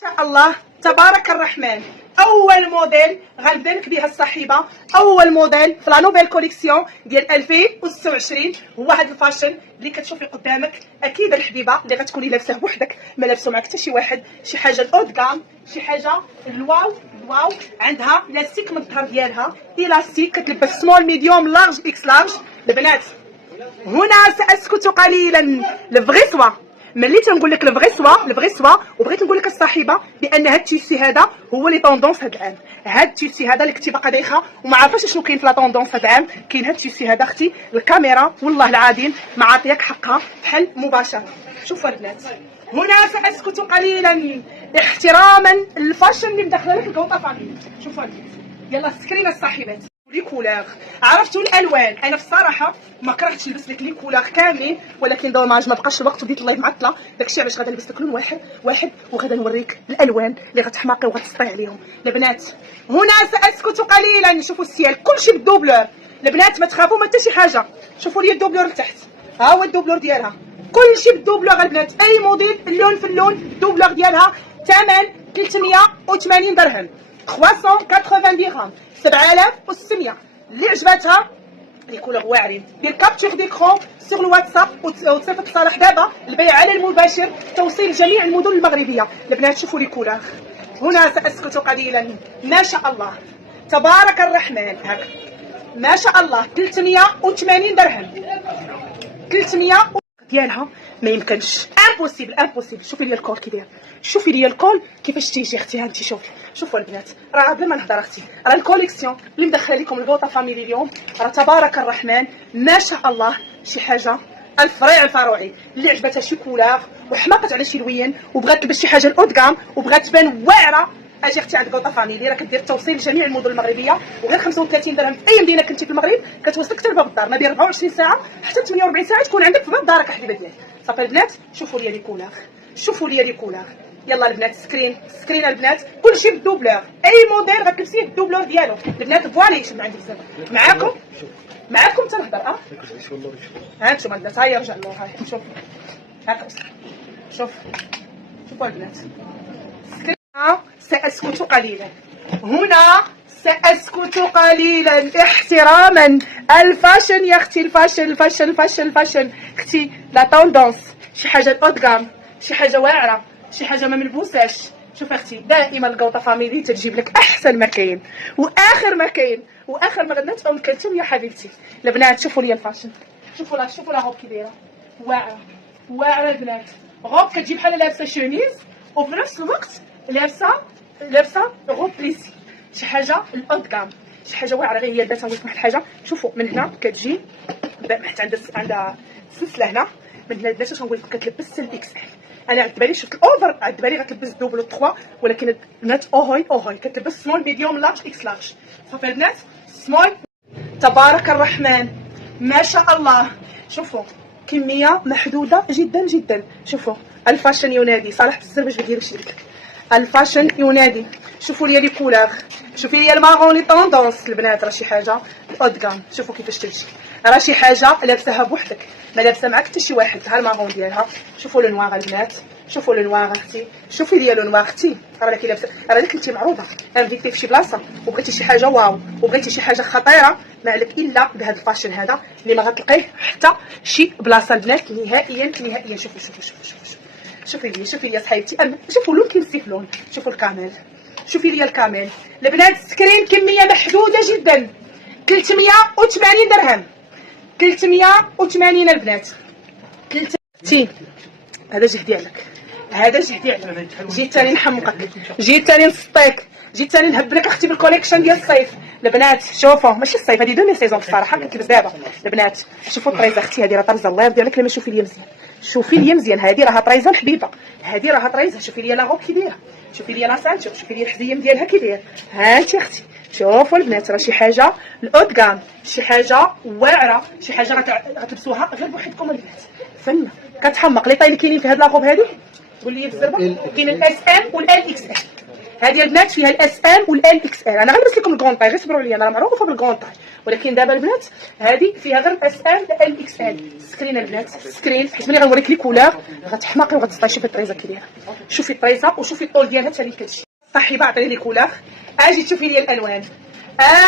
شاء الله تبارك الرحمن. اول موديل غنبدا لك بها الصاحبه، اول موديل في لا نوفيل كوليكسيون ديال 2026. هو هذا الفاشن اللي كتشوفي قدامك اكيد الحبيبه اللي غتكوني لابسه بوحدك، ما لابسه معك حتى شي واحد، شي حاجه الاود كام، شي حاجه الواو الواو. عندها لاستيك من الظهر ديالها، الاستيك كتلبس سمول ميديوم لارج اكس لارج. البنات هنا ساسكت قليلا. الفغي سوا ملي تنقول لك الفغي سوا وبغيت نقول لك الصاحبه بان هاد التيسي هذا هو لي طوندونس هاد العام. هاد التيسي هذا اللي كنتي باقا دايخه وما عارفاش شنو كاين في لا طوندونس هاد العام، كاين هاد التيسي هذا اختي. الكاميرا والله العظيم ما عاطياك حقها بحال مباشره. شوفوا البنات هنا ساسكت قليلا احتراما للفاشن اللي مدخله لك الكوطه فاميلي. شوفوا البنات يلا سكرينا الصاحبات. لي كولور عرفتوا الالوان. انا في الصراحه ما كرهتش نلبس لك لي كولور كاملين، ولكن دوماج ما بقاش الوقت وبديت اللايف معطله، داكشي علاش غادا نلبس لك لون واحد وغادا نوريك الالوان اللي غتحماقي وغتسطي عليهم. البنات هنا ساسكت قليلا. شوفوا السيال كلشي بالدوبلور. البنات ما تخافوا ما حتى شي حاجه. شوفوا لي الدوبلور لتحت، ها هو الدوبلور ديالها كلشي بالدوبلور. البنات اي موديل اللون في اللون الدوبلور ديالها. ثمن 380 درهم، 380 درهم، 7600. اللي عجباتها لي كولور واعرين دير كابتور ديكرون سور الواتساب وتصيفط صالح دابا البيع على المباشر، توصيل جميع المدن المغربيه. البنات شوفوا لي كولور. هنا ساسكت قليلا. ما شاء الله تبارك الرحمن هاك ما شاء الله 380 درهم. 300 ديالها ما يمكنش، امبوسيبل. شوفي لي الكول كي داير، شوفي لي الكول كيفاش تيجي اختي. ها انت شوفوا البنات راه بلا ما نهضر اختي، راه الكوليكسيون اللي مدخله لكم الكوطه فاميلي اليوم راه تبارك الرحمن ما شاء الله شي حاجه الفريع الفروعي. اللي عجبتها شي كولار وحماقت على شي لوين وبغات تلبس شي حاجه الاود كام وبغات تبان واعره، اجي اختي عند كوطه فاميلي راه كدير توصيل لجميع المدن المغربيه وغير 35 درهم في اي مدينه كنتي في المغرب كتوصلك حتى لباب الدار. ما بين 24 ساعه حتى 48 ساعه تكون عندك في باب دارك حبيبه ديالي. صافي البنات شوفوا لي كولار، شوفوا لي كولار. يلا البنات سكرين البنات كلشي بالدوبلور. اي موديل غتلبسيه بالدوبلور ديالو. البنات فوالا يشد عندي بزاف معاكم تنهضر. ها انتم البنات هيا رجع اللور. هاي شوف هاك شوفوا البنات سأسكت قليلا. هنا سأسكت قليلا احتراما. الفاشن يا اختي الفاشن اختي لا طوندونس، شي حاجه الاود كام، شي حاجه واعره، شي حاجه ما ملبوساش. شوف اختي دائما الكوطه فاميلي تجيب لك احسن ما كاين واخر ما كاين واخر ما غنات ام كلثوم يا حبيبتي. البنات شوفوا لي الفاشن، شوفوا لا روب كي دايره واعره البنات. روب كتجي بحال لابسه شوميز وفي نفس الوقت لابسه روب بليسي، شي حاجه الاود كام، شي حاجه واعره. غير هي البنات نقول واحد الحاجه، شوفوا من هنا كتجي حتى عندها سلسله هنا من هنا. البنات اش نقول لكم كتلبس الاكس ال. انا عاد بالي شفت الاوفر، عاد بالي غتلبس دوبل 3، ولكن البنات اوهوي كتلبس سمول ميديوم لارج اكس لارج. صافي البنات سمول تبارك الرحمن ما شاء الله. شوفوا كميه محدوده جدا. شوفوا الفاشن ينادي صالح بزاف باش بدير شي لك. الفاشن ينادي. شوفوا لي كولور، شوفي لي المارون لي طوندونس. البنات راه شي حاجه الاود كام. شوفوا كيفاش تمشي، راه شي حاجه لابساها بوحدك ما لابسه معاك حتى شي واحد. ها المارون ديالها. شوفوا لو نوار البنات، شوفوا لو نوار اختي، شوفي لي لو نوار اختي. راه كي لابسه راه كنتي معروضه انفيكتي في شي بلاصه وبغيتي شي حاجه واو وبغيتي شي حاجه خطيره، ما عليك الا بهذا الفاشن هذا اللي ما غتلقيه حتى شي بلاصه. البنات نهائيا. شوفي لي صاحبتي شوفوا اللون كيمسي في لون. شوفوا الكامل، شوفي لي الكامل. البنات سكرين كميه محدوده جدا. 380 درهم، 380 البنات. 30 هذا جه ديالك، جيت ثاني نحمقك، جيت ثاني نسطيك، جيت ثاني نهب لك اختي بالكوليكشن ديال الصيف. البنات شوفوا ماشي الصيف، هذه دومي سيزون بصراحه كتلبس دابا. البنات شوفوا الطريزه اختي هذه راه طرزه الله يرضي عليك. لما شوفي لي مزيان هذه راها طريزه الحبيبه، هذه راها طريزه. شوفي لي لا روب كي دايره، شوفي لي لا سانتور، شوفي لي الحزيم ديالها كي داير. ها انت اختي شوفوا البنات راه شي حاجه الاود كام، شي حاجه واعره، شي حاجه غتلبسوها غير بوحدكم البنات. فنه كتحمق. لي طاي اللي كاينين في هاد لاغوب هادي قول لي بالزربه كاين الاس ام والاكس ال. هذه البنات فيها الاس ام والال اكس ال. انا غنلبس لكم الكون طاي، غير صبروا عليا، انا راه معروفه بالكون طاي، ولكن دابا البنات هذه فيها غير الاس ام ال اكس ال. سكرين البنات سكرين، حيت ملي غنوريك لي كولور غتحماقي وغتسطاي. شوفي الطريزه كي دايره، شوفي الطريزه وشوفي الطول ديالها حتى اللي كتجي. صاحبه عطيني لي كولور، اجي تشوفي لي الالوان،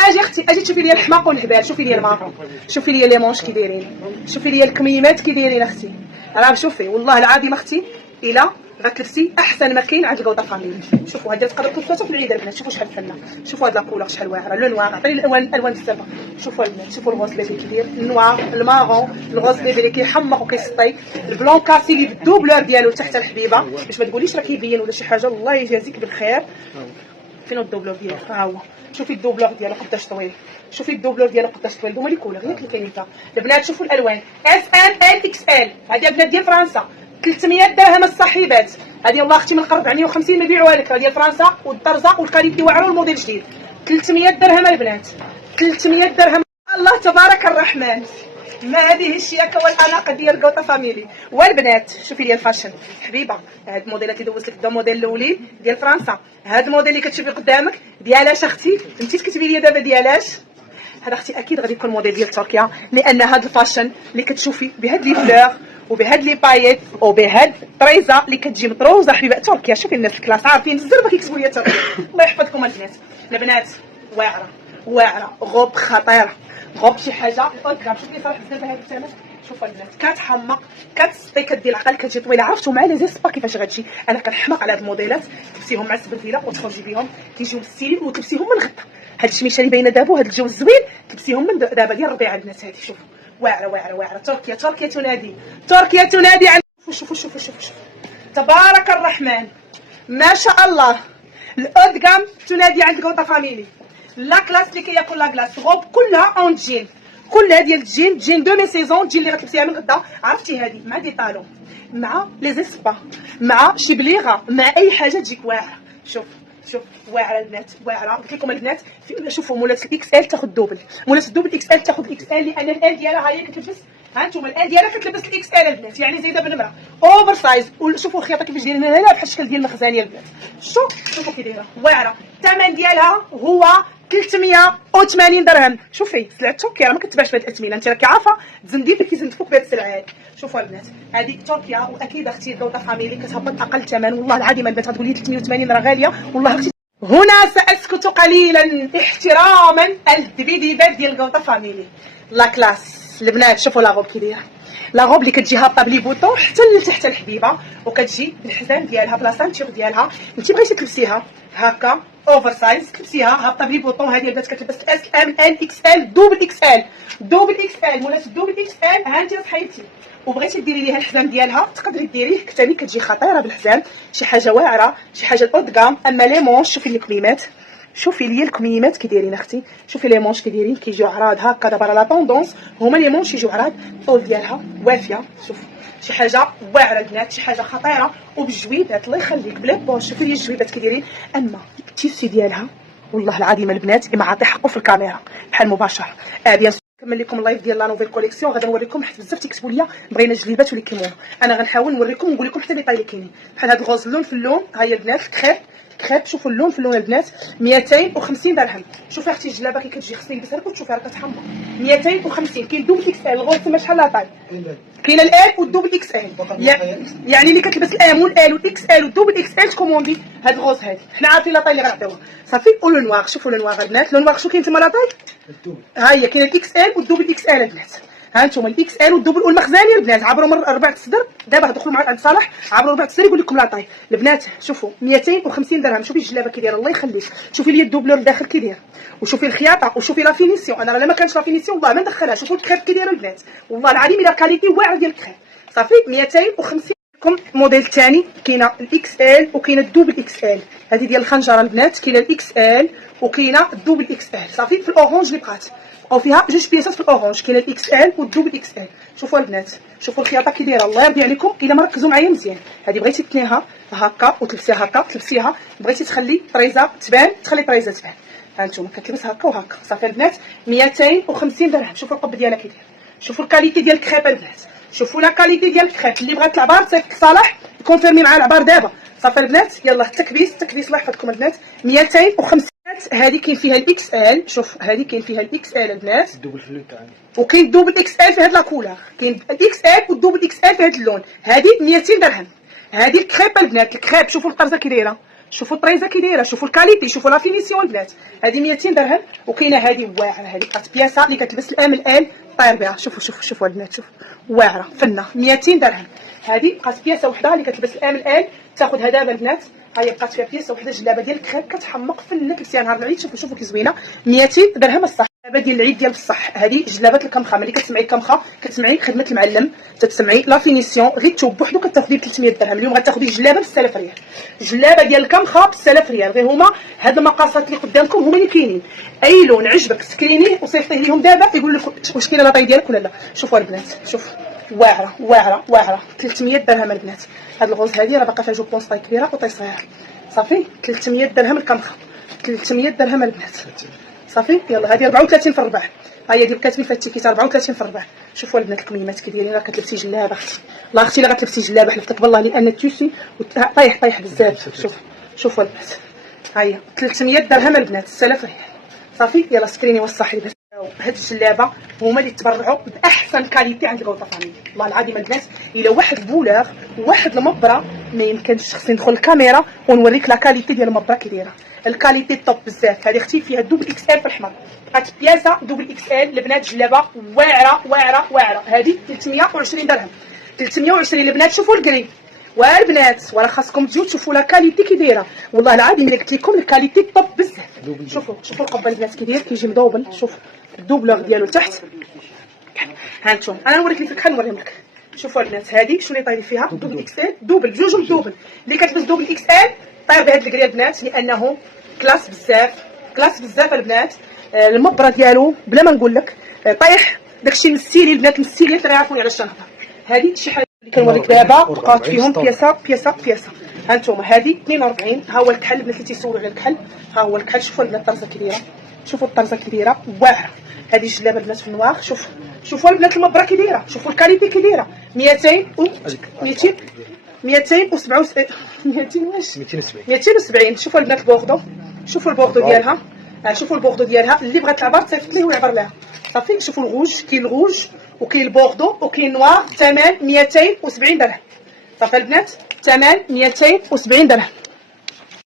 اجي اختي اجي تشوفي لي الحماق والهبال، شوفي لي المارون، شوفي لي لي مونش كي دايرين، شوفي لي الكميمات كي دايرين اختي. راه شوفي والله العظيم اختي الا غتلبسي احسن ما كاين عند الكوطا فاميلي. شوفوا هذه تقدر تلبسوها في العيد البنات، شوفوا شحال فنه، شوفوا هاد لاكولور شحال واعره، لو نوار عطيني الالوان بزاف. شوفوا البنات، شوفوا الغوز بيبي كي داير، النوار المارون، الغوز بيبي اللي كيحمق وكيسطي، البلون كاسي اللي بالدوبلور ديالو تحت الحبيبه، باش ما تقوليش راه كيبين ولا شي حاجه. الله يجازيك بالخير. فين الدوبلور ديالو؟ ها هو، شوفي الدوبلور ديالو قداش طويل، شوفي الدوبلور ديالو قداش طويل. هما لي كولور ياك اللي كاينين فيها البنات. شوفوا الالوان اس ام ال اكس ال. هذه البنات ديال فرنسا 300 درهم الصاحبات. هذه والله اختي من قرب 450 ما يبيعوها لك، هذه ديال فرنسا والطرزه والكاليتي واعره والموديل جديد. 300 درهم البنات، 300 درهم. الله تبارك الرحمن. ما هذه الشياكه والاناقه ديال كوطا فاميلي. والبنات شوفي لي الفاشن حبيبه، هاد الموديلات اللي دوزت لك دا موديل الاولي ديال فرنسا. هاد الموديل اللي كتشوفي قدامك ديالاش اختي؟ انت تكتبي لي دابا ديالاش؟ هذا اختي اكيد غادي يكون موديل ديال تركيا، لان هاد الفاشن اللي كتشوفي بهاد لي فلور وبهاد لي بايت وبهاد الطريزه اللي كتجي مطروزه حبيبه تركيا. شوفي الناس الكلاس عارفين الزربه كيكتبوا لي تركيا. الله يحفظكم البنات. البنات واعره واعره، غوب خطيره، غوب شي حاجه قدام. شوفي صراحه بزاف هاد الثمن. شوفوا البنات كتحمق كتسطي كدير العقل كتجي طويله. عرفتوا مع لي زيسبا كيفاش غتجي؟ انا كنحماق على هاد الموديلات، تلبسيهم مع السبنتيله وتخرجي بهم كيجيو مستيلين وتلبسيهم من غدا. هاد الشميشه اللي باينه دابا وهاد الجو الزوين تلبسيهم من دابا ديال الربيع البنات. هادي شوفوا واعره واعره واعره. تركيا تركيا تنادي، تركيا تنادي عن شوفوا شوفوا شوفوا شوفوا تبارك الرحمن ما شاء الله. الاود كام تنادي عند كوطا فاميلي. لا كلاس اللي كياكل لا كلاس، غوب كلها اون جين، كلها ديال الجين، جين دو مي سيزون، جين اللي غتلبسيها من غدا. عرفتي هذه مع دي طالون مع لي زيسبا مع شي بليغه مع اي حاجه تجيك واعره. شوف شوف واعره البنات واعره. قلت لكم البنات شوفوا مولات الاكس ال تاخذ دوبل، مولات الدوبل اكس ال تاخذ الاكس ال، لان الال ديالها هي كتلبس. ها انتم الال ديالها كتلبس الاكس ال البنات، يعني زايده بالنمره اوفر سايز. وشوفوا الخياطه كيفاش دايرين هنا بحال الشكل ديال المخزانيه البنات. شوفوا كي دايره واعره. الثمن ديالها هو 380 درهم. شوفي سلعه تركيا راه ما كتباعش بهاد الاثمنه، انت راكي عارفه الزنديق اللي كيزندفوك بهاد السلعات. شوفوا البنات هذه تركيا، واكيد اختي كوطا فاميلي كتهبط اقل ثمن. والله العظيم البنات غتقول لي 380 راه غاليه، والله اختي. هنا ساسكت قليلا احتراما الدبيديبات ديال كوطا فاميلي. لا كلاس البنات. شوفوا لا غوب كي دايره، لا غوب اللي كتجي هابطه بلي بوطون حتى لتحت الحبيبه، وكتجي بالحزام ديالها بلا سانتيغ ديالها. انت بغيتي تلبسيها هكا اوفر سايز تلبسيها هابطه بلي بوطون. هذه البنات كتلبس الاس ام ال اكس ال دوبل اكس ال، دوبل اكس ال مولات الدوبل اكس ال. ها انت صحيتي وبغيتي ديري ليها الحزام ديالها تقدري ديريه كتاني، كتجي خطيره بالحزام، شي حاجه واعره، شي حاجه الاود كام. اما لي مونش شوفي لي الكميمات، شوفي لي الكميمات كي دايرين اختي، شوفي لي مونش كي دايرين كيجيو عراض هكا. دابا لا طوندونس هما لي مونش يجيو عراض، الطول ديالها وافيه. شوفوا شي حاجه واعره البنات، شي حاجه خطيره وبالجويبات. الله يخليك بلا بوش. شوفي لي الجويبات كي دايرين. اما التيسي ديالها والله العظيم البنات ما عاطي حقه في الكاميرا بحال مباشر. بيان نكمل لكم اللايف ديال لا نوفيل كوليكسيون. غادي نوريكم حيت بزاف تيكتبوا لي بغينا جليبات ولا كيمون. انا غنحاول نوريكم ونقول لكم حتى لي طاي اللي كاينين بحال هاد الغوز اللون في اللون. ها هي البنات كريب كريب. شوفوا اللون في اللون البنات 250 درهم. شوفي اختي الجلابه كي كتجي خصني نلبسها لك وتشوفي راه كتحمر. 250. كاين دوبل اكس ال الغوز تما شحال لا طاي؟ كاين الال والدوبل اكس ال، يعني اللي كتلبس الام والال والاكس ال والدوبل اكس ال تكوموندي هاد الغوز هادي. حنا عارفين لا طاي اللي غنعطيوها صافي. ولو نوار شوفوا لو نوار البنات، لو نوار شنو كاين تما لا طاي؟ ها هي كاين الاكس ال والدوبل اكس ال البنات. ها انتم الاكس ال والدوبل والمخزاني البنات عبروا من ربعة الصدر. دابا دخلوا مع عند صالح عبروا ربعة الصدر يقول لكم لا طاي البنات. شوفوا 250 درهم. شوفي الجلابه كي دايره الله يخليك، شوفي لي الدوبلور الداخل كي داير، وشوفي الخياطه وشوفي لا فينيسيون. انا راه ما كانش لا فينيسيون والله ما ندخلها. شوفوا الكريب كي دايره البنات، والله العظيم الا كاليتي واعره ديال الكريب. صافي 250. لكم الموديل الثاني كاينه الاكس ال وكاينه الدوبل اكس ال. هذه ديال الخنجره البنات، كاينه الاكس ال وكاينه الدوبل اكس ال. صافي في الاورانج اللي بقات او فيها جوج بياسات في الاورانج، كاينه الاكس ال والدوبل اكس ال. شوفوا البنات شوفوا الخياطه كي دايره الله يرضي عليكم الا ما ركزوا معايا مزيان. هذه بغيتي تنيها هكا وتلبسيها هكا تلبسيها، بغيتي تخلي طريزه تبان تخلي طريزه تبان. ها انتم كتلبس هكا وهكا. صافي البنات 250 درهم. شوفوا القب ديالها كي داير، شوفوا الكاليتي ديال الكريب البنات، شوفوا لا كاليتي ديال الكريب. اللي بغات العبار تصيفط لصالح كونفيرمي مع العبار دابا. صافي البنات. يلا التكبيس الله يحفظكم البنات. 250. هذه كاين فيها الاكس ال، شوف هذه كاين فيها الاكس ال البنات، الدوبل فلوت تاعنا، وكاين دوبل اكس ال في هاد لا كولور، كاين الاكس ال والدوبل اكس ال في هاد اللون. هذه 200 درهم. هذه الكريب البنات، الكريب شوفوا الطرزه كي دايره، شوفوا الطريزه كي دايره، شوفوا الكاليتي، شوفوا لا فينيسيون البنات. هذه 200 درهم. وكاينه هذه واعره، هذه بقات بياسه اللي كتلبس الام ال طاير بها. شوفوا البنات، شوفوا واعره فنه 200 درهم. هذه بقات بياسه وحده اللي كتلبس الام ال، تاخذها دابا البنات. هاهي بقات فيها بياسه وحده، جلابه ديال الكريب كتحمق فنه، لبسيها نهار العيد. شوفوا كي زوينه. 200 درهم الصح. جلابه ديال العيد ديال بصح. هذه جلابه الكمخه، ملي كتسمعي الكمخه كتسمعي خدمه المعلم، تتسمعي لا فينيسيون. غير الثوب بوحدو كتاخدي ب 300 درهم. اليوم غتاخدي جلابه ب 6000 ريال، جلابه ديال الكمخه ب 6000 ريال. غير هما هاد المقاسات اللي قدامكم هما اللي كاينين. اي لون عجبك سكرينيه وصيفطيه ليهم دابا، يقول لك واش كاينه لاطاي ديالك ولا لا. شوفوا البنات، شوف واعره 300 درهم البنات. هاد الغوز هادي راه باقا فيها جو بونس طاي كبيره وطاي صغيره. صافي 300 درهم الكمخه، 300 درهم البنات. صافي يلا هذه 34 في الربع. ها هي ديال كاتبين فيها التيكيت 34 في الربع. شوفوا البنات الكميمات كي دايرين. راه كتلبسي جلابه اختي، والله اختي الا غتلبسي جلابه حلفتك بالله لان التيسي طايح بزاف. شوفوا البنات، ها هي 300 درهم البنات، 6000 ريال. صافي يلا سكريني وصحي البنات. هاد الجلابه هما اللي تبرعوا باحسن كاليتي عند الكوطه فاميلي. والله العظيم البنات الا واحد بولاغ واحد المبره ما يمكنش، خصني ندخل الكاميرا ونوريك لا كاليتي ديال المبره كي دايره. الكاليتي طوب بزاف. هذه اختي فيها دوبل اكس ال في الاحمر، بقات بياسه دوبل اكس ال البنات. جلابه واعره. هذه 320 درهم، 320 البنات. شوفوا الكري والبنات، وراه خاصكم تجيو تشوفوا لا كاليتي كي دايره. والله العظيم الا قلت لكم الكاليتي طوب بزاف. شوفوا القبه البنات كي داير، كيجي مدوبل. شوف الدوبلور ديالو تحت. ها انتم انا نوريك لي فكره نوريهم لك. شوفوا البنات هذه شنو اللي طاير فيها، دوبل اكس ال، دوبل بجوج دوبل. اللي كتلبس دوبل اكس ال طاير بهاد الكري البنات، لانه كلاس بزاف البنات. المبره ديالو بلا ما نقول لك طايح داكشي مسيلي البنات، مسيلي تعرفوني علاش تنهضر. هذه شي حاجه اللي كنوريك دابا بقات فيهم بياسه. ها انتم هذه 42. ها هو الكحل البنات اللي تيسولوا على الكحل. ها هو الكحل. شوفوا البنات الطرزه كي دايره، شوفوا الطرزه كي دايره واعره. هذه الجلابه البنات في النواغ. شوفوا البنات المبره كي دايره، شوفوا الكاليتي كي دايره. 270. شوفوا البنات البوغدو، شوفوا البوغدو ديالها. شوفوا البوغدو ديالها، اللي بغات العبر تصيفط ليه ويعبر لها. صافي شوفوا الغوج، كاين الغوج وكاين البوغدو وكاين نوار. ثمن 270 درهم. صافي البنات ثمن 270 درهم.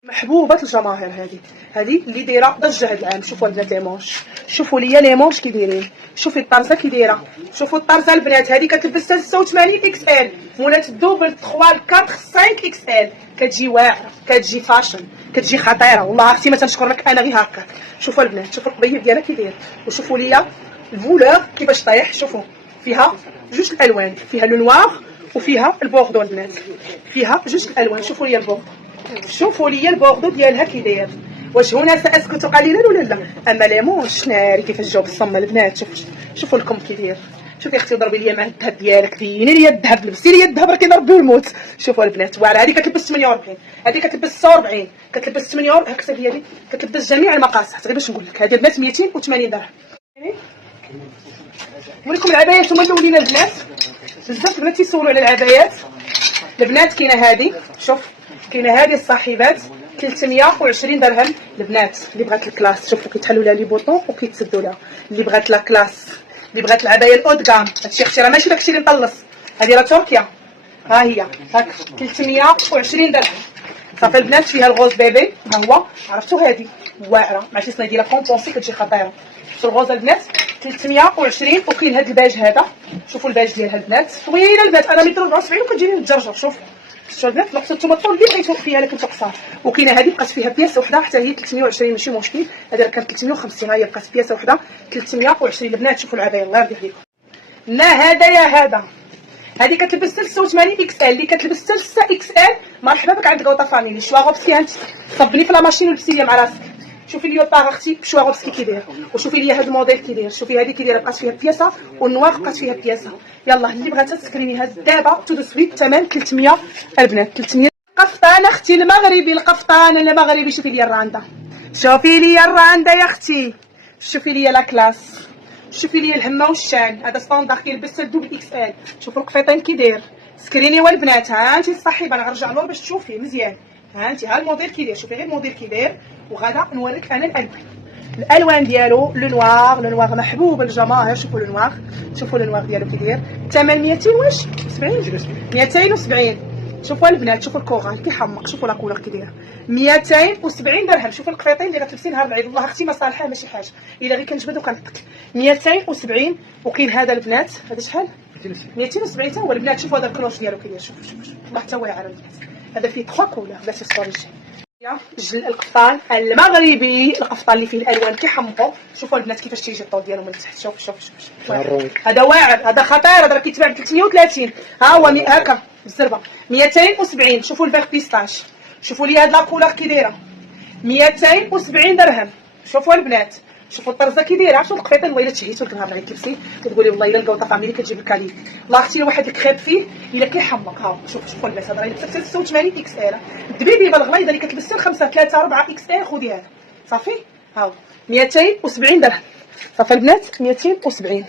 محبوبه الجماهير هذه اللي دايره ضجه هذا العام. شوفوا البنات لي مونش، شوفوا ليا لي مونش كي دايرين، شوفي الطرزه كي دايره. شوفوا الطرزه البنات هذه كتلبس 86 اكس ال، مولات الدوبل 3 4 5 اكس ال. كتجي واعره، كتجي فاشن، كتجي خطيره. والله اختي ما تنشكر لك انا غير هكاك. شوفوا البنات، شوفوا القبيه ديالها كي داير، وشوفوا ليا الفولور كيفاش طايح. شوفوا فيها جوج الالوان، فيها لو نوار وفيها البوردو البنات، فيها جوج الالوان. شوفوا ليا البوردو، شوفوا لي البوردو ديالها كي داير. واش هنا ساسكت قليلا ولا لا؟ اما ليمونش ناري كيفاش جاوب الصم البنات. شوفوا الكم كي داير. شوفي اختي ضربي لي مع الذهب ديالك، ديني لي الذهب، لبسي لي الذهب راه كيضرب الموت. شوفوا البنات واعره. هذه كتلبس 48، هذه كتلبس 49، كتلبس 48. هكا هي هذه كتلبس جميع المقاسات. غير باش نقول لك هذه البنات 280 درهم. نوريكم العبايات هما الاولين البنات. بزاف البنات تيسولوا على العبايات البنات. كاينه هذه، شوف كاينه هذه الصاحبات 320 درهم البنات. اللي بغات الكلاس شوفوا كيتحلوا لها لي بوطون وكيتسدوا لها. اللي بغات لا كلاس، اللي بغات العبايه الاود كام، هادشي اختي راه ماشي داكشي اللي مطلص، هذه راه تركيا. ها هي هاك 320 درهم. صافي البنات فيها الغوز بيبي. ها هو عرفتوا هذه واعره ماشي صنايدي لا كومبونسي كتجي خطيره. شوفوا الغوز البنات 320. وكاين هذا الباج هذا، شوفوا الباج ديالها البنات طويله البنات. انا متر 74 وكتجيني متجرجر. شوفوا البنات نقص نتوما الطول اللي بغيتو فيها لكن قصار. وكاينه هذه بقات فيها بياسه وحده حتى هي 320 ماشي مشكل. هذه كانت 350. ها هي بقات بياسه وحده 320 البنات. شوفوا العبايه الله يرضي عليكم. لا هذا يا هذا، هذه كتلبس 86 اكس ال، اللي كتلبس 6 اكس ال مرحبا بك عند كوطا فاميلي. شواغوبسكي انت صبني في لا ماشين ولبسي لي مع راسك. شوفي لي باغ اختي بشواغوبسكي كي داير، وشوفي لي هذا الموديل كي داير. شوفي هذه كي دايره بقات فيها بياسه والنواغ بقات فيها بياسه. يلا اللي بغاتها تسكرينيها دابا تو دو سويت. ثمن 300 البنات 300. قفطان اختي المغربي، القفطان المغربي. شوفي لي الراندا، شوفي لي الراندا يا اختي. شوفي لي لا كلاس، شوفي لي الهمه والشان. هذا ستاندر كيلبس الدوبل اكس ال. شوفوا القفيطين كي داير، سكرينيو البنات. ها انت الصاحبه، انا غنرجع لور باش تشوفيه مزيان. ها انت، ها الموديل كي داير، شوفي غير الموديل كي داير، وغادا نوريك انا الالوان ديالو. لو نوار، لو نوار محبوب الجماهير. شوفوا لو نوار، شوفوا لو نوار ديالو كي داير. الثمن 200 واش 70 270. شوفوا البنات، شوفوا الكورال كيحمق، شوفوا لا كولور كي دايره 270 درهم. شوفوا القفيطين اللي غتلبسي نهار العيد، والله اختي ما صالحه ماشي حاجه، الا غير كنجبد وكنطق 270. وكاين هذا البنات، هذا شحال 270 حتى هو البنات. شوفوا هذا الكلوش ديالو كي داير، شوفوا والله حتى واعر البنات. هذا فيه 3 كولور بلاتي صوري جل القفطان المغربي، القفطان اللي فيه الالوان كيحمقوا. شوفوا البنات كيفاش تيجي الطول ديالو من تحت. شوف هذا واعر، هذا خطير، هذا راه كيتباع ب 330. ها هو هكا بالزربه 270. شوفوا الباك بيستاش، شوفوا لي هاد لا كولور كي دايره 270 درهم. شوفوا البنات، شوفوا الطرزه كي دايره. شوفوا القفيطين، والله الا تشهيتو ديك النهار اللي تلبسي كتقولي والله الا الكوطه فاميلي كتجيب الكاليت. الله اختي الواحد الكخيب فيه الا كيحمق. ها شوفوا البنات، هذا راه لبست 86 اكس ال. الدبيبه الغليظه اللي كتلبس 5 3 4 اكس ال خذيها صافي. ها 270 درهم صافي البنات 270.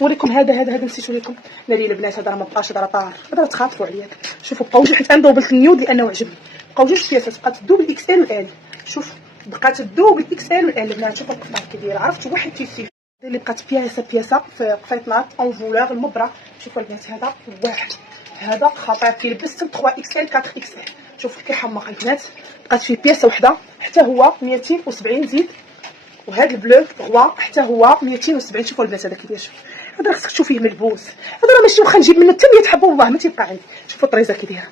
نوريكم هذا نسيت نوريكم. لا البنات هذا راه ما بقاش، هذا راه طار، هذا راه تخاطفوا عليا. شوفوا بقاو جوج، حيت انا دوبلت النيود لانه عجبني. بقاو جوج بياسات، بقات الدوبل اكس ال والال. شوف بقات الدوبل اكس ال والال البنات. شوفوا القفطان كي دايره، عرفت واحد تيسيف اللي بقات بياسه في قفيطنات اون فولور المبره. شوفوا البنات هذا واحد، هذا خطير كيلبس 3 اكس ال 4 اكس ال. شوفوا كيحمق البنات، بقات فيه بياسه وحده حتى هو 270 زيد. وهذا البلو غوا حتى هو 270. شوفوا البنات هذا كي داير، هذا راه خصك تشوفيه ملبوس، هذا راه ماشي واخا نجيب منه حتى 100 حبه والله ما تيبقى عندي. شوفوا الطريزه كي دايره،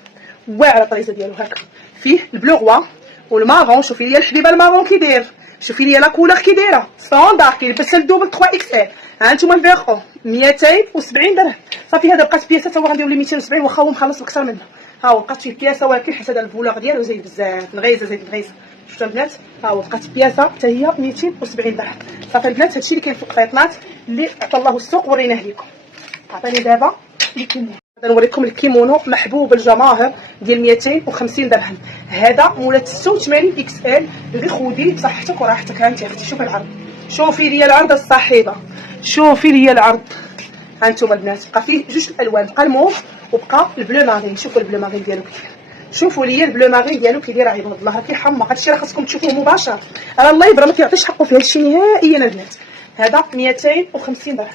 واعره الطريزه ديالو هكا، فيه البلو غوا والمارون. شوفي لي الحبيبه المارون كي داير، شوفي لي لا كولور كي دايره ستاندار، كيلبس الدوبل 3 اكس ال. ها انتم الفيرو 270 درهم صافي. هذا بقات بياسه تا هو غنديرو ليه 270، واخا هو مخلص بكثر منها. ها هو بقات فيه بياسه، ولكن حيت هذا الفولور ديالو زايد بزاف نغيزه، زايد نغيزه. شفتوا البنات، ها هو بقات بياسه حتى هي 270 درهم صافي البنات. هادشي اللي كاين في القفيطنات اللي عطا الله السوق وريناه لكم. عطاني دابا الكيمونو، هذا نوريكم الكيمونو محبوب الجماهير ديال 250 درهم. هذا مولات 86 اكس ال. غير خذي بصحتك وراحتك. ها انت اختي شوفي العرض، شوفي لي العرض الصاحبه، شوفي لي العرض. ها انتم البنات بقى فيه جوج الالوان، بقى الموف وبقى البلو مارين. شوفوا البلو مارين ديالو كي داير، شوفوا لي البلو مارين ديالو كي داير عيب الله، راه كيحمق. هادشي راه خاصكم تشوفوه مباشره، راه اللايف راه ما كيعطيش حقه في هادشي نهائيا البنات. هذا 250 درهم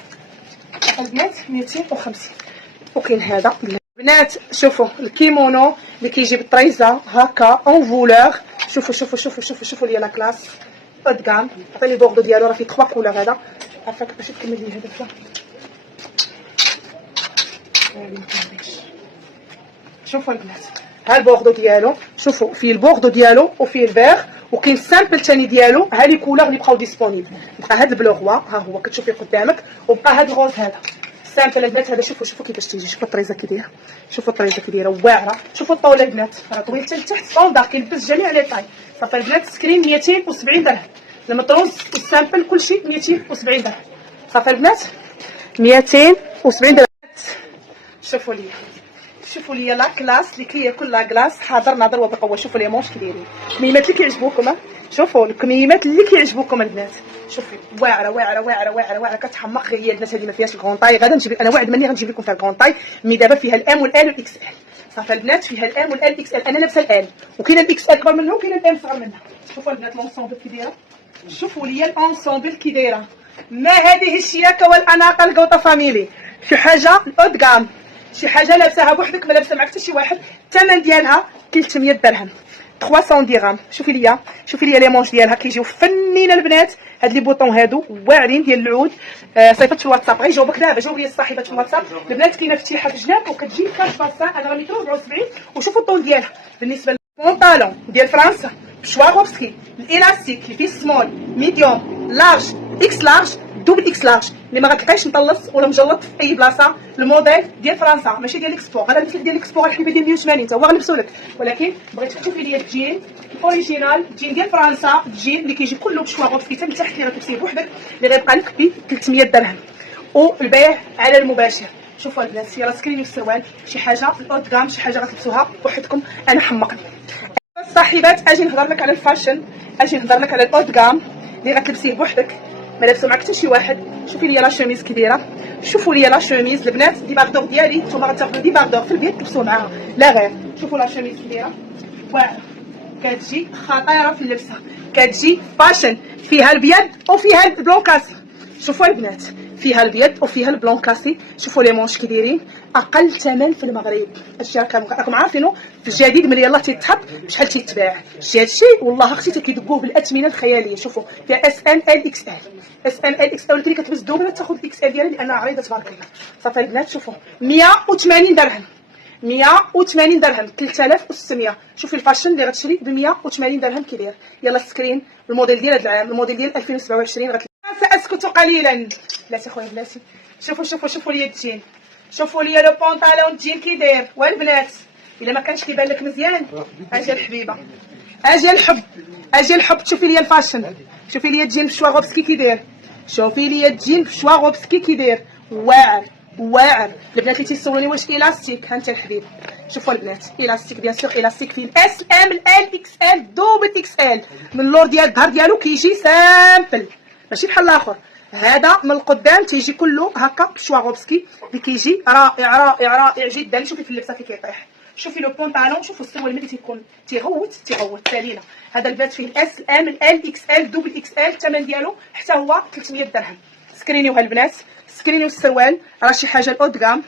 البنات 250. وكاين هذا البنات، شوفوا الكيمونو اللي كيجي بالطريزه هكا اون فولور. شوفوا لي لا كلاس اود كام. عطيني البوردو ديالو، راه فيه 3 كولور. هذا عافاك باش تكمل لي هذا الفلا. شوفوا البنات ها البوردو ديالو، شوفوا فيه البوردو ديالو وفيه الفيغ، وكاين السامبل ثاني ديالو. ها لي كولور اللي بقاو ديسپونيبل. بقى هذا البلو غوا ها هو كتشوفيه قدامك، وبقى هذا الغوز هذا السامبل البنات. هذا شوفوا كيفاش تيجي، شوفوا الطريزه كي دايره، شوفوا الطريزه كي دايره واعره. شوفوا الطول البنات، راه طويل حتى لتحت ستاندار، كيلبس جميع لي طاي صافي البنات. سكرين 270 درهم، المطروز والسامبل كلشي 270 درهم صافي البنات 270 درهم. شوفوا لي لا كلاس اللي كياكل لا كلاس حاضر ناظر وبقوه. شوفوا لي مونش كي دايرين، الكميمات اللي كيعجبوكم. شوفوا الكميمات اللي كيعجبوكم البنات. شوفي واعره كتحمق. غير البنات هذه ما فيهاش الكون طاي، غادا نجيب انا واعد مني غنجيب لكم فيها الكون طاي. مي دابا فيها الام والال والاكس ال صافي البنات، فيها الام والال اكس ال. انا لابسه الال، وكاينه الاكس اكبر منها وكاينه الام صغر منها. شوفوا البنات لونسومبل كي دايره، شوفوا لي الانسومبل كي دايره. ما هذه الشياكه والاناقه الكوطه فاميلي، شي حاجه اود كام، شي حاجه لابساها بوحدك ما لابسه معك حتى شي واحد. الثمن ديالها 300 درهم 300 درهم. شوفي لي لي مونش ديالها كيجيو فنين البنات. هاد لي بوطون هادو واعرين ديال العود. صيفط في الواتساب، غير جاوبك دابا، جاوب لي الصاحبات في الواتساب البنات. كاينه فتيحه في جناب وكتجي كاش باسان. انا راه 174. وشوفوا الطول ديالها بالنسبه للبونطالون ديال فرنسا شواغوفسكي الالاستيك اللي فيه سمول ميديوم لارج اكس لارج دوبل اكس لارج، اللي ما غتلقايش مطلص ولا مجلط في اي بلاصه. الموديل ديال فرنسا ماشي ديال الاكسبور. هذا مثل ديال الاكسبور الحبيبه ديال 180 تا هو غنلبسو لك، ولكن بغيت تشوفي لي الجين اوريجينال، الجين ديال فرنسا، الجين اللي كيجي كله بشواغوفسكي حتى لتحت، اللي غتلبسيه بوحدك اللي غيبقى لك ب 300 درهم والبيع على المباشر. شوفوا البنات يلاه سكرينيو السروال، شي حاجه الاود كام، شي حاجه غتلبسوها بوحدكم. انا حمقني الصاحبات. اجي نهضر لك على الفاشن، اجي نهضر لك على الاود كام اللي غتلبسيه بوحدك ما لابسو معك حتى شي واحد. شوفي لي لا شوميز كي دايره، شوفوا لي لا شوميز البنات ديباردور ديالي، نتوما غتاخذوا ديباردور في البيت تلبسوا معاها لا غير. شوفوا لا شوميز كي دايره، واعره كتجي خطيره في اللبسه، كتجي فاشن، فيها البيض وفيها البلون كاسي. شوفوا البنات فيها البيض وفيها البلون كاسي. شوفوا لي مونش كي دايرين، اقل ثمن في المغرب. هادشي راكم عارفينو في الجديد ملي يلاه تيتحط بشحال تيتباع. شتي هادشي والله اختي كيدقوه بالاثمنه الخياليه. شوفوا فيها اس ام ال اكس ال، اس ام ال اكس ال، ولكن كتلبس دوبله تاخذ اكس ال ديالها لانها عريضه تبارك الله. صافي البنات شوفوا 180 درهم، 180 درهم، 3600. شوفي الفاشن اللي غتشري ب 180 درهم كي داير. يلا سكرين الموديل ديال هذا العام، الموديل ديال 2027. ساسكت قليلا. بلاتي خويا بلاتي، شوفوا لي الجين، شوفوا لي لو بونطالون الجين كي داير. والبنات الا ما كانش كيبان لك مزيان، اجي الحبيبه، اجي الحب، اجي الحب. شوفي لي الفاشن، شوفي لي الجين بشواغوبسكي كي داير، شوفي لي الجين بشواغوبسكي كي داير. واعر واعر. البنات اللي تيسولوني واش الاستيك، ها انت الحبيب. شوفوا البنات الاستيك بيان سور، الاستيك فيه الاس ام ال اكس ال دوبل اكس ال. من اللور ديال الظهر ديالو كيجي سامبل ماشي بحال الاخر. هذا من القدام تيجي كله هكا بشواغوبسكي اللي كيجي رائع رائع رائع جدا. شوفي في اللبسه كي كيطيح، شوفي لو بونطالون، شوفوا السروال ملي تيكون تيغوت تالينا. هذا البنات فيه الاس ام ال اكس ال دوبل اكس ال، الثمن ديالو حتى هو 300 درهم. سكرينيوها البنات، سكرينيو السروال، راه شي حاجه الاود كام.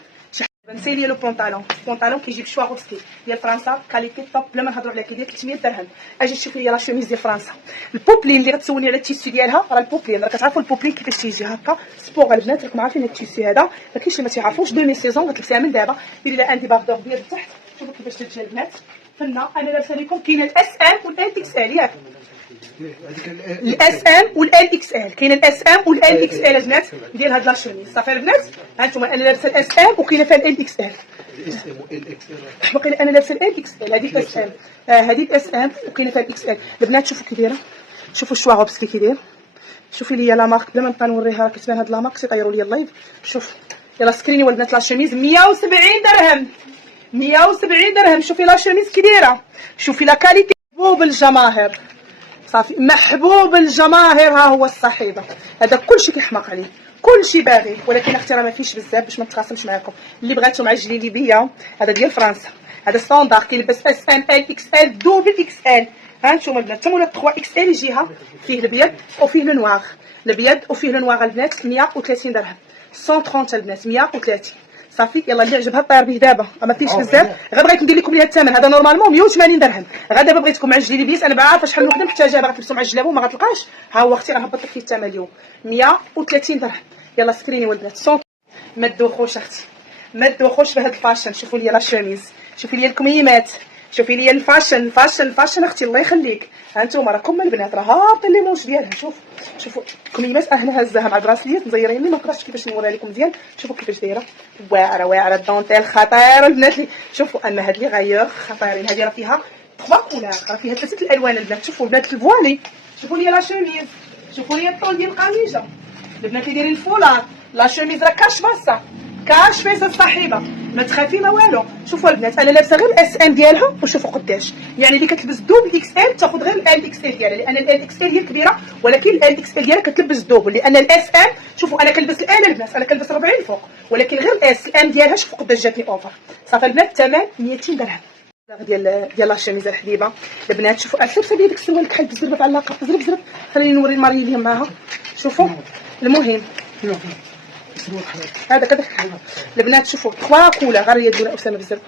نسيلي لو بونطالون، البونطالون كيجي بشواغوفسكي ديال فرنسا، كاليتي توب بلا ما نهضروا عليها، كيدير 300 درهم. اجي شوفي لي لا شوميز ديال فرنسا، البوبلين اللي غتسولني على التيسي ديالها. راه البوبلين راه كتعرفوا البوبلين كيفاش تيجي هكا سبور. البنات راكم عارفين هاد التيسي هذا، ما كاينش اللي ما تيعرفوش. دومي سيزون غتلبسيها من دابا. ديري لها ان ديباردور ديال التحت، شوفوا كيفاش تجي البنات. فنا انا لابسه لكم كاينه الاس ام والال اكس ال، ياك الاس ام والال اكس ال، كاين الاس ام والال اكس ال البنات ديال هاد لا شوميز. صافي البنات ها انتما انا لابسه الاس ام وكاينه فيها الال اكس ال. باقي انا لابسه الال اكس ال، هذه الاس ام، هذه الاس ام وكاينه فيها الاكس ال. البنات شوفوا كي دايره، شوفوا الشواغوبسكي كي داير. شوفي لي لا مارك بلا ما نبقى نوريها، راه كتبان هاد لا مارك تيطيروا لي اللايف. شوف يلا سكريني والبنات لا شوميز 170 درهم، 170 درهم. شوفي لا شوميز كي دايره، شوفي لا كاليتي. محبوب الجماهير، صافي محبوب الجماهير، ها هو الصحيبه. هذا كلشي كيحماق عليه، كلشي باغي، ولكن اختي راه ما فيش بزاف باش ما نتخاصمش معاكم. اللي بغاتو مع الجليلي بيا، هذا ديال فرنسا، هذا ستاندار كيلبس اس ام ال اكس ال دوبل اكس ال. ها نتوما البنات حتى مولا 3 اكس ال يجيها، فيه البيض وفيه لو نوار، البيض وفيه لو نوار البنات 130 درهم، 130 البنات 130. صافي يلا اللي عجبها طير به دابا، ما فيش بزاف. غير بغيت ندير لكم ليها الثمن، هذا نورمالمون 180 درهم. غير دابا بغيتكم مع الجليبيس، انا عارفه شحال وحده محتاجه باغا تلبسوا مع الجلابه وما غتلقاش. ها هو اختي راه هبط لك فيه الثمن اليوم 130 درهم. يلا سكريني والبنات، ما تدوخوش اختي، ما تدوخوش بهذا الفاشن. شوفوا لي لا شوميز، شوفي لي الكميمات، شوفي لي الفاشن، الفاشن اختي الله يخليك. ها انتم راكم البنات راه هابطين لي مونش ديالها. شوفوا الكميمات هنا هزاها مع البراسليات مزيرين لي، ما نقدرش كيفاش نوريها لكم مزيان. شوفوا كيفاش دايره، واعره واعره الدونتيل خطير البنات لي. شوفوا اما هاد لي غايور خطيرين، هادي راه فيها 3 كولور، راه فيها 3 الالوان البنات. شوفوا البنات الفوالي، شوفوا لي لا شوميز، شوفوا لي الطول ديال القميجه. البنات اللي دايرين الفولار، لا شوميز راه كاش باصه، كاش فيس الصحيبه، ما تخافي ما والو. شوفوا البنات انا لابسه غير الاس ام ديالها، وشوفوا قداش يعني اللي كتلبس دوبل اكس ال تاخذ غير ال اكس ال ديالها، لان ال اكس ال هي الكبيره، ولكن ال اكس ال ديالها كتلبس دوبل، لان الاس ام شوفوا انا كنلبس ال البنات، انا كنلبس 40 فوق، ولكن غير الاس ام ديالها شوفوا قداش جاتني اوفر. صافي البنات الثمن 200 درهم ديال لا شميزه الحبيبه. البنات شوفوا لابسه بيدك السروال كحل بزربه معلقه، بزرب خليني نوري الماري اللي معاها. شوفوا المهم هذا كذا البنات. شوفوا 3 كولور، غير يدونا اسامه بزاف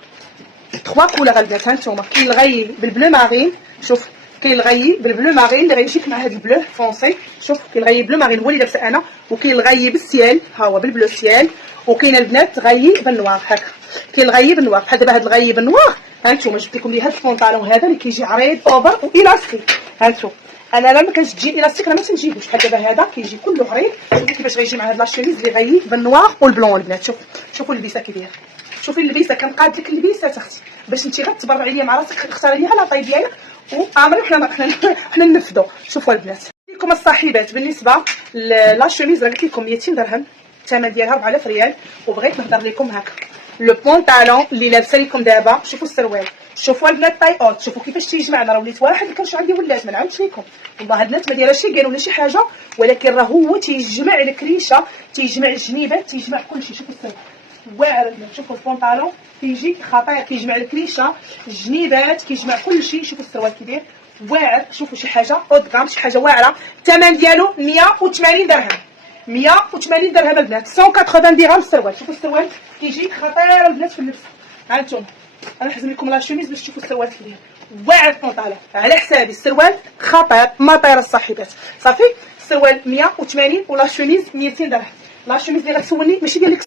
3 كولور البنات. ها نتوما كاين الغي بالبلو مارين، شوف كاين الغي بالبلو مارين اللي غيجيك مع هذا البلو فونسي. شوف كاين الغي بلو مارين هو اللي لابسه انا، وكاين الغي بالسيال ها هو بالبلو سيال، وكاين البنات غي بالنوار هكا. كاين الغي بالنوار بحال دابا هذا الغي بالنوار. ها نتوما جبت لكم لي هذا البونطالون هذا اللي كيجي عريض اوفر والاستيك. ها نتوما انا لا ما كانش تجي الاستيك انا ما تنجيبوش، بحال دابا هذا كيجي كله عريض. شوفوا كيفاش غيجي مع هاد لا شيميز اللي غيي بالنوار والبلون البنات. شوفوا اللبسه كي داير، شوفي اللبسه كنقاد لك اللبسات اختي باش انت غتبرعي ليا مع راسك، اختاري ليها لا طاي ديالك وامري حنا ننفذوا. شوفوا البنات لكم الصاحبات بالنسبه لا شيميز راه قلت لكم 200 درهم، الثمن ديالها 4000 ريال. وبغيت نهضر لكم هكا لو بونطالون اللي لابسه لكم دابا. شوفوا السروال، شوفوا البنات طاي اوت، شوفوا كيفاش تيجمع. انا راه وليت واحد اللي كانش عندي ولات ما نعاودش لكم والله. البنات ما دايره شي قالوا لي شي حاجه، ولكن راه هو تيجمع الكريشه، تيجمع الجنيبات، تيجمع كلشي. شوفوا السر واعر البنات، شوفوا البونطالون كيجي خطير، كيجمع الكريشه الجنيبات، كيجمع كلشي. شوفوا السروال كي داير واعر، شوفوا شي حاجه اود غام، شي حاجه واعره. الثمن ديالو 180 درهم، 180 درهم البنات، 180 درهم السروال. شوفوا السروال كيجي خطير البنات في اللبس. ها انتم انا نحزم لكم لا شوميز باش تشوفوا السروال كي داير واعر البونطالون على حسابي. السروال خطير ما طاير الصاحبات صافي. السروال 180 ولا شوميز 200 درهم. لا شوميز اللي غتسولني ماشي ديال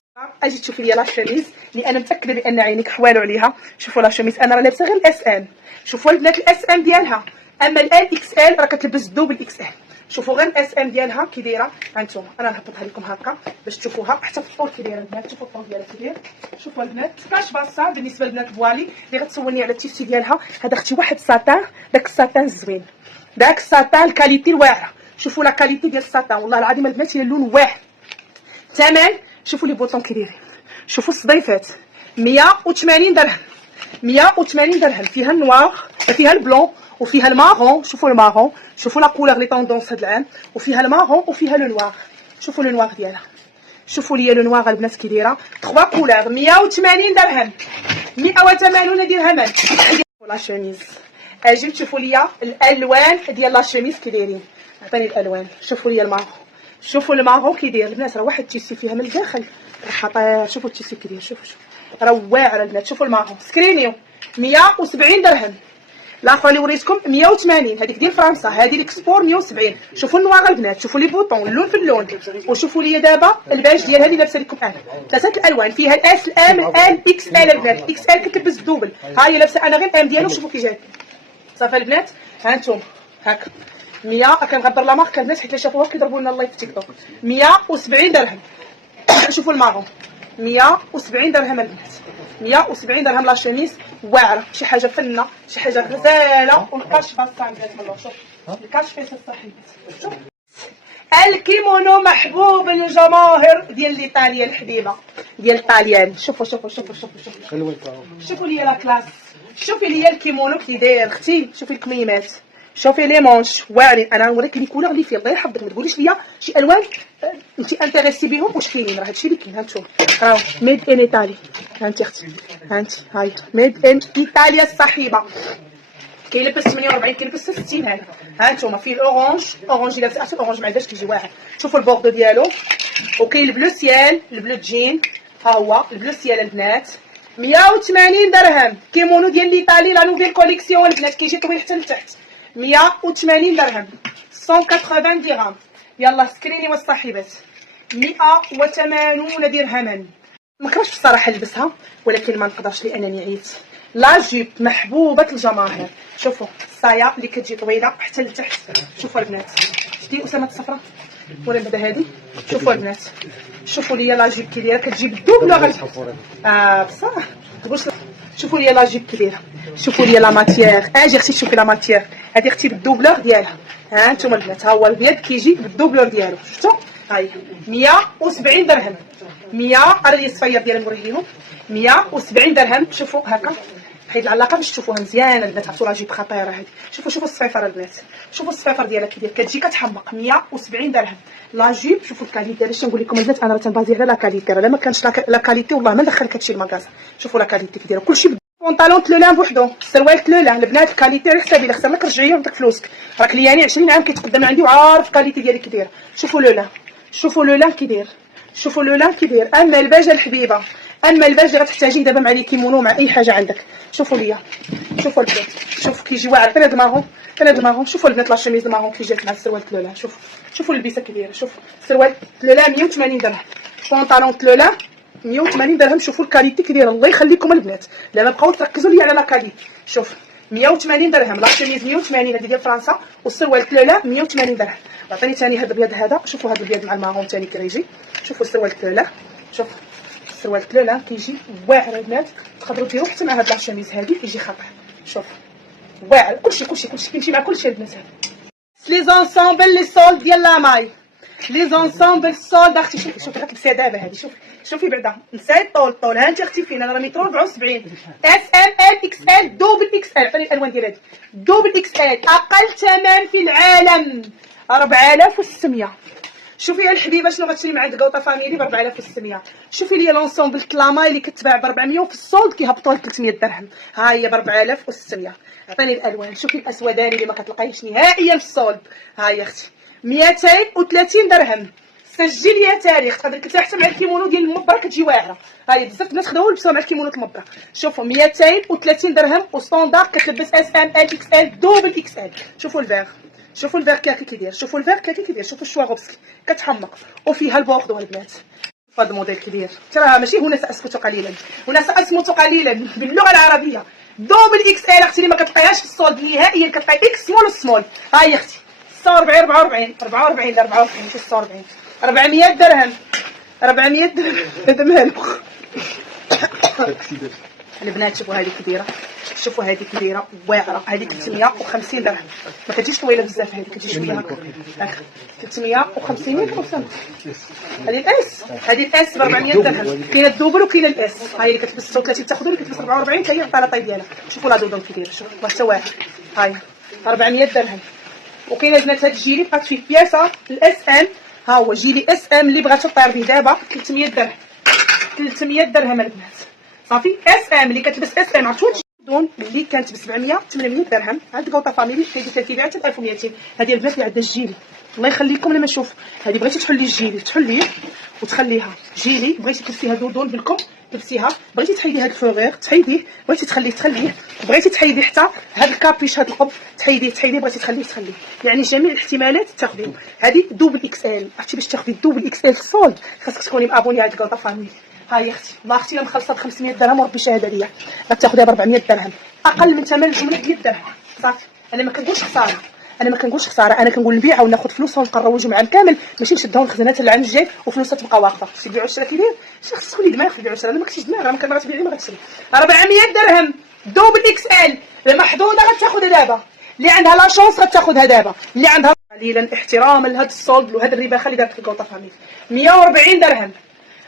اجي تشوفي لي لا شوميز اللي انا متاكده بان عينيك حوالو عليها. شوفوا لا شوميز انا راه لابسه غير الاس ام. شوفوا البنات الاس ام ديالها، اما الان اكس ال راه كتلبس دوبل اكس ال. شوفوا غير الاس ام ديالها كي دايره. هانتوما انا نهبطها لكم هكا باش تشوفوها حتى في الطول كي دايره البنات. شوفوا الطول ديالها كي داير. شوفوا البنات كاش باسا بالنسبه للبنات بوالي اللي غتسولني على التيشتي ديالها. هذا اختي واحد الساتان، داك الساتان الزوين، داك الساتان الكاليتي الواعره. شوفوا لا كاليتي ديال الساتان والله العظيم البنات هي اللون واحد. ثمن شوفوا لي بوطون كي دايرين، شوفوا الصديفات 180 درهم، 180 درهم. فيها النوار، فيها البلون وفيها المارون. شوفوا المارون، شوفوا لا كولور لي طوندونس هاد العام. وفيها المارون وفيها لو نوار. شوفوا لو نوار ديالها، شوفوا لي لو نوار البنات كي دايره 3 كولور 180 درهم، 180 درهما. لا شوميز اجي تشوفوا لي الالوان ديال لا شوميز كي دايرين. عطيني الالوان. شوفوا لي المارون، شوفوا المارون كي داير البنات، راه واحد تيسي فيها من الداخل خطير. شوفوا التيسي كي داير، شوفوا راه واعر البنات. شوفوا المارون سكرينيو 170 درهم. الاخر اللي وريتكم 180 هذيك ديال فرنسا، هذه الاكسبور 170. شوفوا النوار البنات، شوفوا لي بوطون اللون في اللون. وشوفوا لي دابا الباج ديال هذه لابسه لكم انا ثلاثه الالوان. فيها الاس الام الان اكس ال البنات. اكس ال كتلبس دوبل، ها هي لابسه انا غير الام ديالو. شوفوا كي جات صافي البنات. ها انتم هاك 100 كنغبر لا ماركه البنات حيت شافوها كيضربوا لنا اللايف في تيك توك. 170 درهم. شوفوا المارون 170 درهم البنات، 170 درهم لا شوميز واعره. شي حاجه فنه، شي حاجه غزاله. والكاش باصه البنات والله. شوف الكاش فيه الصحيبات. شوف الكيمونو محبوب للجماهير ديال ايطاليا الحبيبه ديال الطاليان. شوفوا شوفوا شوفوا شوفوا شوفوا شوفوا لي لا كلاس. شوفي لي الكيمونو كي داير اختي. شوفي الكميمات، شوفي لي مونش واعرين. انا نوريك لي كولور اللي فيه الله يحفظك. ما تقوليش ليا شي الوان انت انتريسي بهم واش كاينين. راه هادشي اللي كاين. هانتوما راهو ميد ان ايطالي. هانتي اختي، هانتي هاي ميد ان ايطاليا الصحيبه. كيلبس 48 كيلبس 60 هذا. هانتوما فيه الاورانج، اورانج الا لبستي الاورانج ما عندهاش كيجي واعر. شوفوا البوردو ديالو. وكاين البلو سيال، البلو جين، ها هو البلو سيال البنات 180 درهم. كيمونو ديال ليطالي لا نوفيل كوليكسيون البنات كيجي طويل حتى لتحت 180 درهم، 180 درهم. يلا سكريني والصاحبات 180 درهما. ما كرهتش بصراحه نلبسها ولكن ما نقدرش لانني عييت. لا جيب محبوبه الجماهير. شوفوا الصايه اللي كتجي طويله حتى لتحت. شوفوا البنات شتي اسامه الصفراء ولا بعدا هذه. شوفوا البنات شوفوا لي لا جيب كي دايره كتجيب الدوبل بصح تقولش. شوفوا لي لا جيب كي دايره، شوفوا لي لا ماتيير. اجي اختي شوفي لا ماتيير هذه اختي بالدوبلور ديالها. ها انتم البنات ها هو البيض كيجي بالدوبلور ديالو. شفتوا هاي 170 درهم. 100 راه لي الصفير ديال نوريهم 170 درهم. شوفوا هكا حيد العلاقه باش تشوفوها مزيان البنات. عرفتوا لا جيب خطيره هذه. شوفوا الصفيفر البنات، شوفوا الصفيفر ديالها كي داير كتجي كتحمق 170 درهم. لا جيب شوفوا الكاليتي. علاش نقول لكم البنات انا راه تنبازي على لا كاليتي. راه ما كانش لا كاليتي والله ما ندخلك هادشي المكازا. شوفوا لا كاليتي كي داير كلشي. بونطالون تلولان بوحدو، السروال تلولان البنات الكاليتي على حسابي. الا خسر لك رجعيه ونعطيك فلوسك. راك لياني 20 عام كيتقدم عندي وعارف الكاليتي ديالي كي داير. شوفوا لولان، شوفوا لولان كي داير، شوفوا لولان كي داير. اما الباجه الحبيبه، اما الباج اللي غتحتاجيه دابا مع لي كيمونو مع اي حاجه عندك. شوفوا ليا، شوفوا البنات، شوفوا كيجي واعر. فين هاد المارون، فين هاد المارون. شوفوا البنات لا شوميز المارون كي جات مع السروال تلولان. شوفوا شوفوا اللبسه كي دايره. شوفوا السروال تلولان 180 درهم، بونطالون تلولان 180 درهم. شوفوا الكاليتي كي دايره. الله يخليكم البنات لا ما بقاو تركزوا لي على لا كاليتي. شوف 180 درهم لا شوميز 180 هذه ديال فرنسا. والسروال تلولان 180 درهم. عطيني ثاني هذا الابيض هذا. شوفوا هذا الابيض مع المارون ثاني كيجي. شوفوا السروال تلولان. شوف السروال تلولان كيجي واعر البنات. تقدروا ديروا حتى مع هاد لا شوميز هذه كيجي خطير. شوف واعر كلشي كيمشي مع كلشي البنات. هذا لي زونسومبل لي سول ديال لا ماي لي زونسومبل سولد اختي. شوفي غتلبسيها دابا هذه. شوفي بعدا نساي الطول ها انت اختي فين. انا راه متر 74 اس ام ال اكس ال دوبل اكس ال. عطيني الالوان ديال هذه دوبل اكس ال. اقل ثمن في العالم 4600. شوفي يا الحبيبه شنو غتشري من عند كوطا فاميلي ب 4600. شوفي لي لونسومبل كلاما اللي كتباع ب 400 وفي السولد كيهبطوا ل 300 درهم. ها هي ب 4600. عطيني الالوان. شوفي الاسوداني اللي ما كتلقايش نهائيا في السولد. ها هي اختي 230 درهم. سجلي يا تاريخ. تقدري كنتي حتى مع الكيمونو ديال المبره كتجي واعره. ها هي بزاف الناس خداوها ولبسوها مع الكيمونو المبره. شوفوا 230 درهم وستوندار كتلبس اس ام ال اكس ال دوبل اكس ال. شوفوا الفيغ. شوفوا الفيغ كلاكي كيدير. شوفوا الفيغ كلاكي كيدير. شوفوا الشواغوفسكي كتحمق وفيها البوردو البنات. هذا الموديل كيدير. ترى ماشي هنا ساسكت قليلا، هنا ساصمت قليلا باللغه العربيه. دوبل اكس ال اختي اللي ما كتلقايهاش في السولد نهائيا. كتلقاي اكس سمول وسمول. ها هي اختي 46 44 44 44 ماشي 46 400 درهم. 400 درهم. هذا مالو البنات. شوفوا هذه كبيره. شوفوا هذه كبيره واعره. هذه 350 درهم. ما كتجيش طويله بزاف. هذه كتجي شويه هكا 350 درهم. هذه الاس. هذه الاس ب 400 درهم. كاينه الدوبل وكاينه الاس. ها هي اللي كتلبس 36 تاخذها، اللي كتلبس 44 حتى هي الطالطاي ديالها. شوفوا لا دودون كي داير. شوفوا حتى واعر. ها هي 400 درهم. وكاينه البنات هاد الجيلي بقات فيه بياسه الاس ام. ها هو جيلي اس ام اللي بغات طير به دابا 300 درهم. 300 درهم البنات صافي. اس ام اللي كتلبس اس ام عرفتوا دون اللي كانت ب 700 800 درهم عند كوطا فاميلي حتى قلت لها كيبيعها حتى ب 1200. هذه البنات اللي عندها الجيلي الله يخليكم. لما نشوف هذه بغيتي تحلي الجيلي تحليه وتخليها جيلي. بغيتي تلبسيها دودون بالكم تلبسيها. بغيتي تحيدي هذا الفوغير تحيديه. بغيتي تخليه. بغيتي تحيدي حتى هذا الكابيش هذا القب تحيديه. بغيتي تخليه. يعني جميع الاحتمالات تاخذيهم. هذه دوبل اكس ال. عرفتي باش تاخذي الدوبل اكس ال في السولد خاصك تكوني مابوني عند كوطا فاميلي. ها هي اختي والله اختي انا مخلصه ب 500 درهم وربي شهاده ليا. غتاخذيها ب 400 درهم اقل من ثمن الجمله 100 درهم صافي. انا ما كنقولش خساره. انا كنقول نبيعها وناخذ فلوسها ونبقى نروجوا مع الكامل. ماشي نشدهم الخزانات العام الجاي وفلوسها تبقى واقفه. شي بيعوا الشرا كيدير. شي خصك تولي دماغ في البيع والشرا. انا ما كنتش دماغ. انا ما كنبغي ما غتشري. 400 درهم دوبل اكس ال. المحظوظه غتاخذها دابا. اللي عندها لا شونس غتاخذها دابا. اللي عندها قليلا احتراما لهذا السولد وهذا الرباخه اللي دارت في كوطا فاميلي 140 درهم.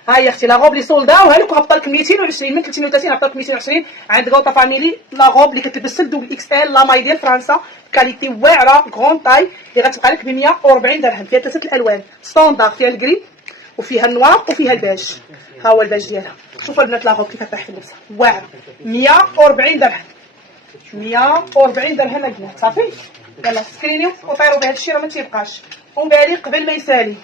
ها هي اختي لا غوب لي سولداوها لك وهبط لك 220 من 330 هبط لك 220 عند كوطا فاميلي. لا غوب اللي كتلبس دوبل اكس ال لا ماي ديال فرنسا كاليتي واعره غون طاي اللي غتبقى لك ب 140 درهم. فيها ثلاثه الالوان ستوندار. فيها الكري وفيها النوار وفيها الباج. ها هو الباج ديالها. شوفوا البنات لا غوب كيف طايح في اللبسه واعره 140 درهم. 140 درهم البنات صافي. يلا سكرينيو وطيروا بهذا الشيء راه ما تيبقاش. ومن بالي قبل ما يسالي.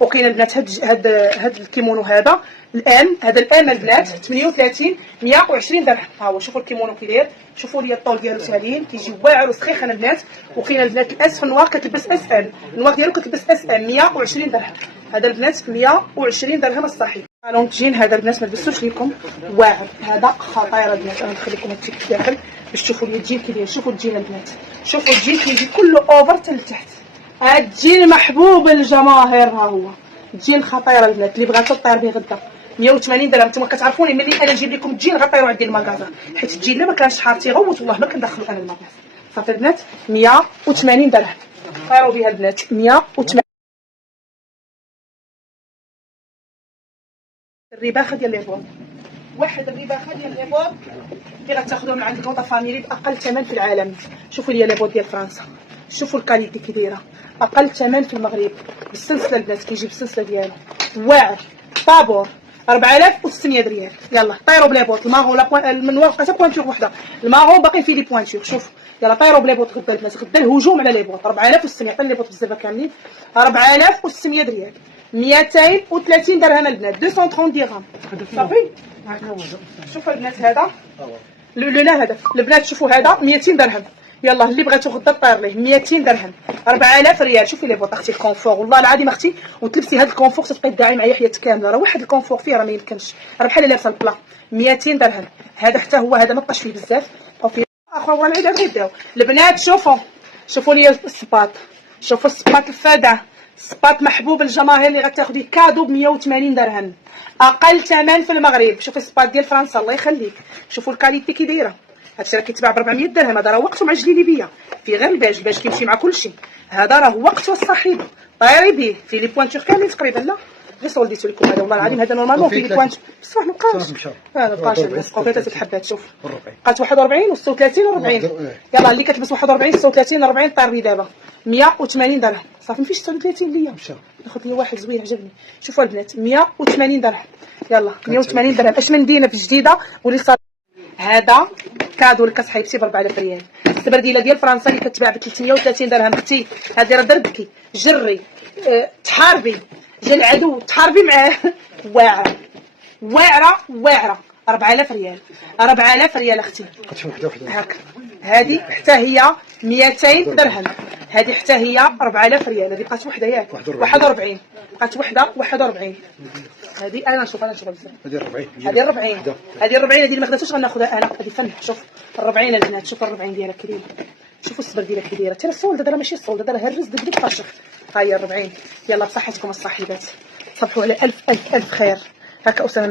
وكاين البنات هاد الكيمونو هذا الان. هذا الان البنات 38 120 درهم. ها هو شوفوا الكيمونو كي داير. شوفوا لي الطول ديالو سالين كيجي واعر وسخيخ البنات. وكاين البنات الاس في النوار كتلبس اس ام. النوار ديالو كتلبس اس ام 120 درهم. هذا البنات 120 درهم الصحيح. الون جين هذا البنات ما لبستوش لكم واعر. هذا خطير البنات. انا نخليكم هادشي الداخل باش تشوفوا لي الجيل كي داير. شوفوا الجيل البنات. شوفوا الجيل كيجي كله اوفر حتى لتحت. هاد الجيل محبوب الجماهير. ها هو الجيل خطير البنات اللي بغات طير به غدا 180 درهم. نتوما كتعرفوني ملي انا نجيب لكم الجيل غطيروا عندي المكازا حيت الجيل لا ما كانش شحال تيغوت والله ما كندخلو انا المكازا. صافي البنات 180 درهم طيروا بها البنات 180. الرباخه ديال لي بون. واحد الرباخه ديال لي بون اللي غتاخذوها من عند كوطا فاميلي باقل ثمن في العالم. شوفوا لي لي بون ديال فرنسا. شوفوا الكاليتي كي دايره. اقل ثمن في المغرب بالسلسله البنات. كيجي بالسلسله ديالو واعر طابور 4600 ريال. يلا طيروا بلي بوط. الماغون لا المنوار بقات بوانتور وحده. الماغون باقي فيه لي بوانتور. شوف يلا طيروا بلي بوط غدا البنات. غدا الهجوم على لي بوط 4600. عطيني لي بوط بزاف كاملين 4600 ريال. 230 درهم البنات 230 درهم صافي. شوفوا البنات هذا لولا هذا البنات. شوفوا هذا 200 درهم. يلا اللي بغيتو غدا طير ليه 200 درهم 4000 ريال. شوفي لي بوط اختي الكونفور والله العظيم اختي وتلبسي هذا الكونفور تبقاي تدعي معايا حياتك كامله. راه واحد الكونفور فيه راه ما يمكنش. راه بحال لابسه البلا 200 درهم. هذا حتى هو هذا ما بقاش فيه بزاف بقاو فيه اخر ورا العيد غيبداو البنات. شوفوا لي السباط. شوفوا السباط الفادع. سباط محبوب الجماهير اللي غتاخديه كادو ب 180 درهم اقل ثمن في المغرب. شوفي السباط ديال فرنسا الله يخليك. شوفوا الكاليتي كي دايره. هادشي راه كيتباع ب 400 درهم. هذا راه وقته مع جليبيه فيه غير الباج كيمشي مع كلشي. هذا راه وقته الصاحبه طايري به فيه لي بوانتور كاملين تقريبا. لا غير صولديتو لكم هذا والله العظيم. هذا نورمالمون فيه لي بوانتور بصح مابقاش. مابقاش بقاو 3 الحبات. شوف بقات 41 و 36 و 40. يلاه اللي كتلبس 41 36 40 طيري دابا 180 درهم صافي. مفيش 36 ليا مشى. ناخذ لي واحد زوين عجبني. شوفوا البنات 180 درهم. يلا 180 درهم. اش من مدينه في جديده واللي صار. هذا كادو لك صاحبتي ب 4000 ريال. السبرديله ديال فرنسا اللي كتباع ب 330 درهم. اختي هذه راه دردكي جري تحاربي جا العدو تحاربي معاه. واعره واعره واعره 4000 ريال. 4000 ريال اختي. هاك هذه حتى هي 200 درهم. هذه حتى هي 4000 ريال. هذه بقات وحده ياك 41 بقات وحده 41. هذه انا نشوف بزاف. هذه 40 هذه 40 هذه 40 هذه اللي ما خداتوش غناخذها انا. هذه فن. شوف 40 البنات. شوف 40 ديالها كي دايره. شوفوا الصبر ديالها كي دايره. ترى السولد هذا راه ماشي السولد هذا راه هرز دبدب فاشخ. ها هي 40. يلا بصحتكم الصاحبات. صبحوا على الف الف الف خير. هكا أسامة.